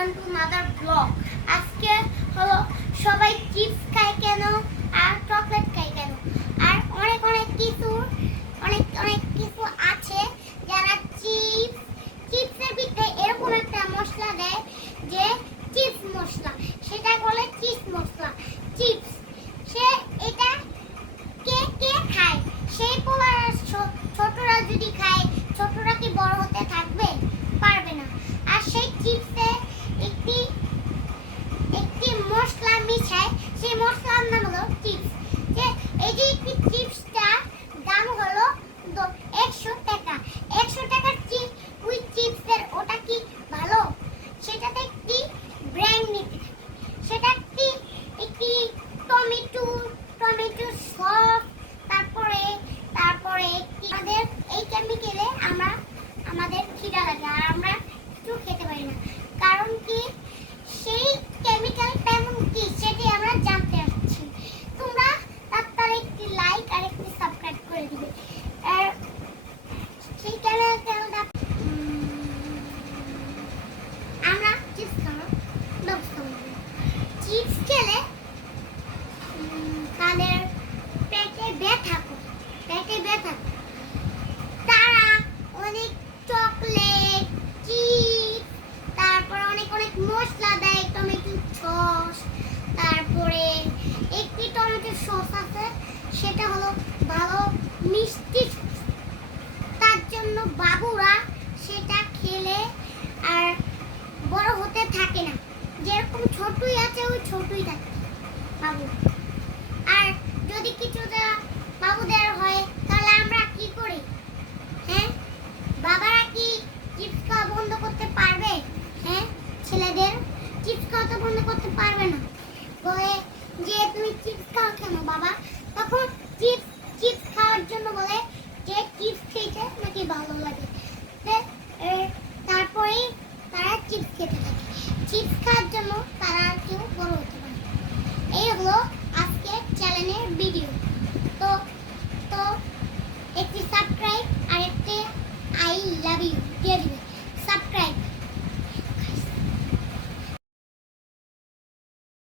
Welcome to another blog. আজকে হলো সবাই চিপস খায় কেন আর চকলেট খায় কেন, আর অনেক অনেক কিছু আছে যারা চিপসের ভিতরে এরকম একটা মশলা দেয় যে চিপস মশলা, সেটা বলে চিপস মশলা চিপস। সে এটা কে কে খায়? সেই পোলার ছোটরা যদি খায়, ছোটরা কি বড় হতে থাকবে? পারবে না। আর সেই চিপসে একটি মশলা মিশায়, সেই মশলার নাম হলো চিপস। যে এই যে একটি চিপসটার দাম হলো 100 টাকা। 100 টাকার চিপস, ওই চিপসের ওটা কি ভালো? সেটাতে একটি ব্র্যান্ড নিতে, সেটা একটি টমেটো সস, তারপরে একটি আমাদের এই কেমিক্যালে আমাদের খিদা লাগে আর আমরা কিছু খেতে পারি না। কারণ কি সেই কেমিক্যালটা এমন কি সেটি আমরা জানতে আসছি। তোমরা তার একটি লাইক আর একটি সাবস্ক্রাইব করে দিবে। আর সেই কেমিক্যালটা আমরা চিপস খাবো, চিপস খেলে তাদের পেটে ব্যথা তারা অনেক চকলেট, চিপস, তারপরে অনেক মশলা দেয়, টমেটো সস, তারপরে একটি টমেটো সস আছে, সেটা হলো ভালো মিষ্টি। তার জন্য বাবুরা সেটা খেলে আর বড় হতে থাকে না, যেরকম ছোটই আছে ওই ছোটই থাকে বাবু। আর যদি কিছু বাবুদের হয় তাহলে আমরা কি করি? হ্যাঁ, বাবারা কি চিপস খাওয়া বন্ধ করতে পারবে? হ্যাঁ, ছেলেদের চিপস খাওয়া তো বন্ধ করতে পারবে না। বলে যে তুমি চিপস খাও কেন বাবা? তখন চিপস খাওয়ার জন্য বলে যে চিপস খেতে নাকি ভালো লাগে, তারপরেই তারা চিপস খেতে থাকে। চিপস খাওয়ার জন্য তারা আর কেউ বড় হতে পারে। এই হলো আজকে চ্যানেলের ভিডিও। তো একটি সাবস্ক্রাইব আর একটি আই লাভ ইউ।